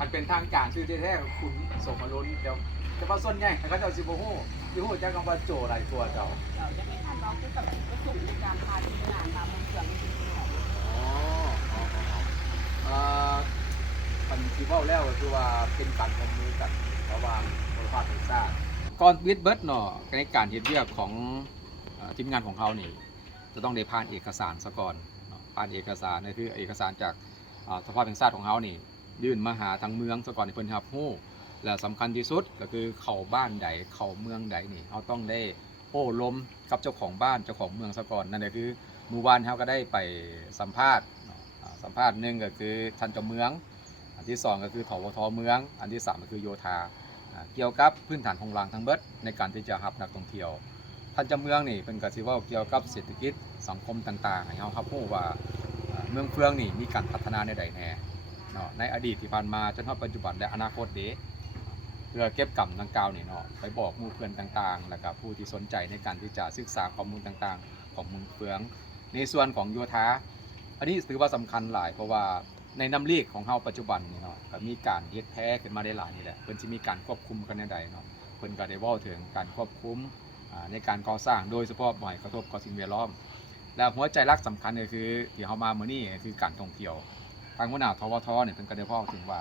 มันเป็นทางการชื่อแท้ๆคุณสมรุนเดี๋ยวแต่ว่าส่วนใหญ่เขาเจ้าสิบ่ฮู้สิฮู้จักคำว่าโจหลายตัวเจ้าเราจะไม่ทำเราคือกับก็สุ่มในการพาทีมงานมาเมืองเมืองอ๋ออ๋ออ๋อเอ่อมันสิเว้าแล้วคือว่าเป็นการร่วมมือกันระหว่างบริษัทแห่าติก่อนวิดเบิร์ดเนาะในการเฮ็ดเวียกของอทีมงานของเขานี่จะต้องได้ผ่านเอกสารซะก่อนผ่านเอกสารนี่คือเอกสารจากสภาพแห่งชาติของเขานี่ ยื่นมาหาทางเมืองซะก่อนให้เพิ่นรับรู้และสำคัญที่สุดก็คือเข้าบ้านใดเข้าเมืองใดนี่เขาต้องได้โอ้ลมกับเจ้าของบ้านเจ้าของเมืองซะก่อนนั่นก็คือมื่อวานเขาก็ได้ไปสัมภาษณ์สัมภาษณ์หนึ่งก็คือท่านเจ้าเมือง อันที่สองก็คือทวทเมือง อันที่สามก็คือโยธาเกี่ยวกับพื้นฐานของรางทั้งเบิดในการที่จะรับนักท่องเที่ยว ท่านเจ้าเมืองนี่เป็นกสิว่าเกี่ยวกับเศรษฐกิจสังคมต่างๆให้เราครับรู้ว่าอ่าเมืองเฟืองนี่มีการพัฒนาในใดแน่ เนาะในอดีตที่ผ่านมาจนถึงปัจจุบันและอนาคตเด้เพื่อเก็บกำดังกล่าวนี่เนาะไปบอกมู่เพื่อนต่างๆ แล้วก็ผู้ที่สนใจในการที่จะศึกษาข้อมูลต่างๆ ของเมืองเฟือง ในส่วนของโยธาอันนี้ถือว่าสำคัญหลายเพราะว่าในน้ำลีกของเฮาปัจจุบันนี่เนาะก็มีการเฮ็ดแพ้ขึ้นมาได้หลายนี่แหละเพิ่นสิมีการควบคุมกันในใดเนาะเพิ่นก็ได้เว้าถึงการควบคุมในการก่อสร้างโดยเฉพาะบ่อยกระทบกับสิ่งแวดล้อม และหัวใจหลักสำคัญก็คือที่เขามาเมื่อนี้คือการท่องเที่ยว ทางหัวหน้าทวทเนี่ยเพิ่นก็ได้พ้อถึงว่า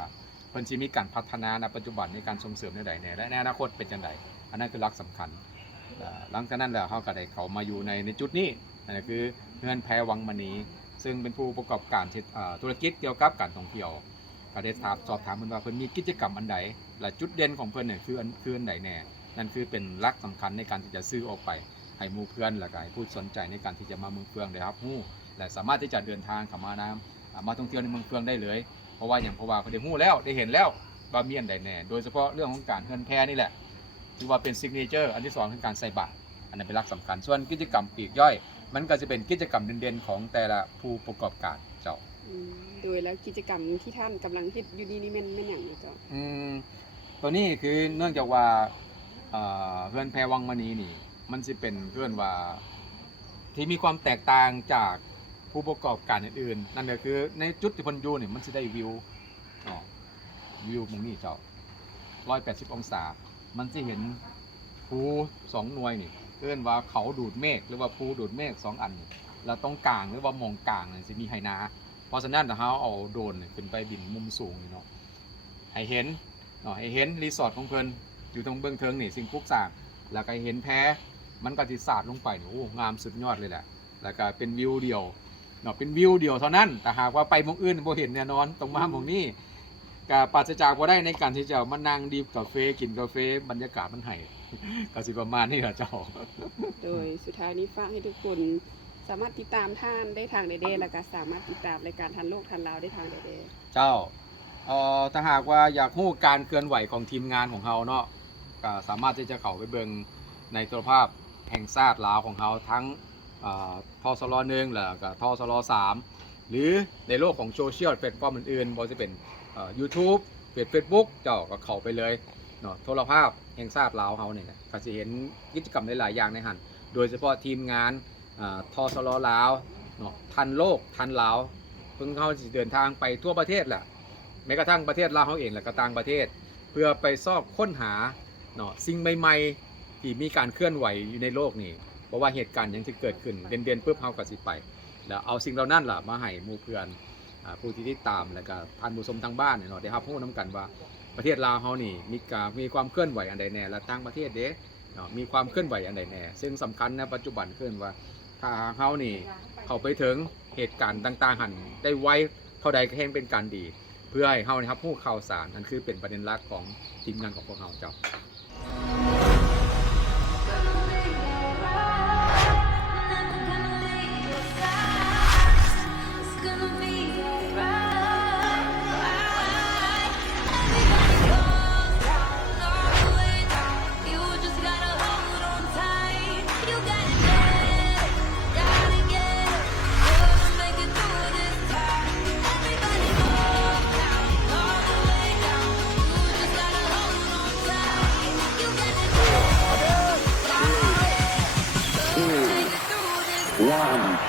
เพิ่นสิมีการพัฒนาในปัจจุบันในการส่งเสริมในใดแน่และในอนาคตเป็นจังไดอันนั้นคือหลักสำคัญหลังจากนั้นแล้วเขาก็ได้เขามาอยู่ในในจุดนี้นั่นคือเงินแพรวังมณีซึ่งเป็นผู้ประกอบการอ่าธุรกิจเกี่ยวกับการท่องเที่ยวก็ได้ถามสอบถามเพิ่นว่าเพิ่นมีกิจกรรมอันใดและจุดเด่นของเพิ่นเนี่ยคืออันคืออันใดแน่นั่นคือเป็นลักสำคัญในการที่จะซื้อออกไปให้มูเพื่อนและก็ให้ผู้สนใจในการที่จะมาเมืองเฟืองได้รับรู้และสามารถที่จะเดินทางเข้ามาน้ำอ่า มาท่องเที่ยวในเมืองเฟืองได้เลย เพราะว่าอย่างเพราะว่าเขาได้รู้แล้วได้เห็นแล้วว่ามีอันใดแน่ โดยเฉพาะเรื่องของการเฮือนแพนี่แหละถือว่าเป็นซิกเนเจอร์อันที่สองคือการใส่บาตรอันนั้นเป็นหลักสำคัญ ส่วนกิจกรรมปลีกย่อย มันก็จะเป็นกิจกรรมเด่นๆของแต่ละผู้ประกอบการเจ้าอืมโดยแล้วกิจกรรมที่ท่านกำลังเฮ็ดอยู่นี่นี่แม่นแม่นหยังนี่เจ้าอืมตัวนี้คือเนื่องจากว่าเอ่อเพื่อนแพรวังมณีนี่ มันจะเป็นเพื่อนว่าที่มีความแตกต่างจาก ผู้ประกอบการอื่นๆ นั่นก็คือในจุดที่พันอยูเนี่ยมันจะได้วิวอ๋อวิวมองนี่เจ้าร้อยแปดสิบองศา มันจะเห็นภูสองหน่วยนี่เพื่อนว่าเขาดูดเมฆหรือว่าภูดูดเมฆสองอันนี่แล้วตรงกลางหรือว่ามองกลางนี่จะมีไหนา เพราะฉะนั้นเราเอาโดรนขึ้นไปบินมุมสูงนี่เนาะให้เห็นเนาะให้เห็นรีสอร์ทของเพิ่นอยู่ตรงเบื้องเทิงนี่สิ่งปลูกสร้าง แล้วก็เห็นแพมันก็สิสาดลงไปนี่โอ้งามสุดยอดเลยแหละแล้วก็เป็นวิวเดียว เนาะเป็นวิวเดียวเท่านั้นแต่หากว่าไปหมองอื่นบ่เห็นแน่นอนตรงมาหมองนี้ก็ปราศจากบ่ได้ในการที่จะมานั่งดีบกาแฟกินกาแฟบรรยากาศมันให้ก็สิประมาณนี้ล่ะเจ้า โดยสุดท้ายนี้ฝากให้ทุกคนสามารถติดตามท่านได้ทางใดๆแล้วก็สามารถติดตามรายการทันโลกทันลาวได้ทางใดเจ้าเอ่อถ้าหากว่าอยากรู้การเคลื่อนไหวของทีมงานของเราเนาะก็สามารถที่จะเข้าไปเบิ่งในโทรภาพแห่งชาติลาวของเราทั้ง เอ่อทสลหนึ่งแล้วก็ทอสลสามหรือในโลกของโซเชียลแพลตฟอร์มอื่นๆบ่ว่าจะเป็นเอ่อ YouTube เฟซเฟซบุ๊กเจ้าก็เข้าไปเลยเนาะโทรภาพแห่งชาติลาวเฮาเนี่ยก็สิเห็นกิจกรรมหลายๆอย่างในหันโดยเฉพาะทีมงานเอ่อทสลลาวเนาะทันโลกทันลาวเพิ่งเขาเดินทางไปทั่วประเทศแหละแม้กระทั่งประเทศลาวเขาเองและก็ต่างประเทศ เพื่อไปซอกค้นหาเนาะสิ่งใหม่ๆที่มีการเคลื่อนไหวอยู่ในโลกนี่ เพราะว่าเหตุการณ์ยังที่เกิดขึ้นเด่นๆปุ๊บเขาก็สิไป แล้วเอาสิ่งเหล่านั้นล่ะมาให้หมู่เพื่อนผู้ที่ติดตามแล้วก็ท่านผู้ชมทางบ้านเนี่ยเนาะได้รับรู้นํกันว่าประเทศลาวเขานี่มีการมีความเคลื่อนไหวอันใดแน่และต่างประเทศเด้เนาะมีความเคลื่อนไหวอันใดแน่ซึ่งสำคัญในปัจจุบันขึ้นว่าถ้าเขานี่เข้าไปถึงเหตุการณ์ต่างๆหันได้ไวเท่าใดก็แห่งเป็นการดี เพื่อให้เฮานะครับผู้ข่าวสารนั่นคือเป็นประเด็นหลักของทีมงานของพวกเราเจ้า on.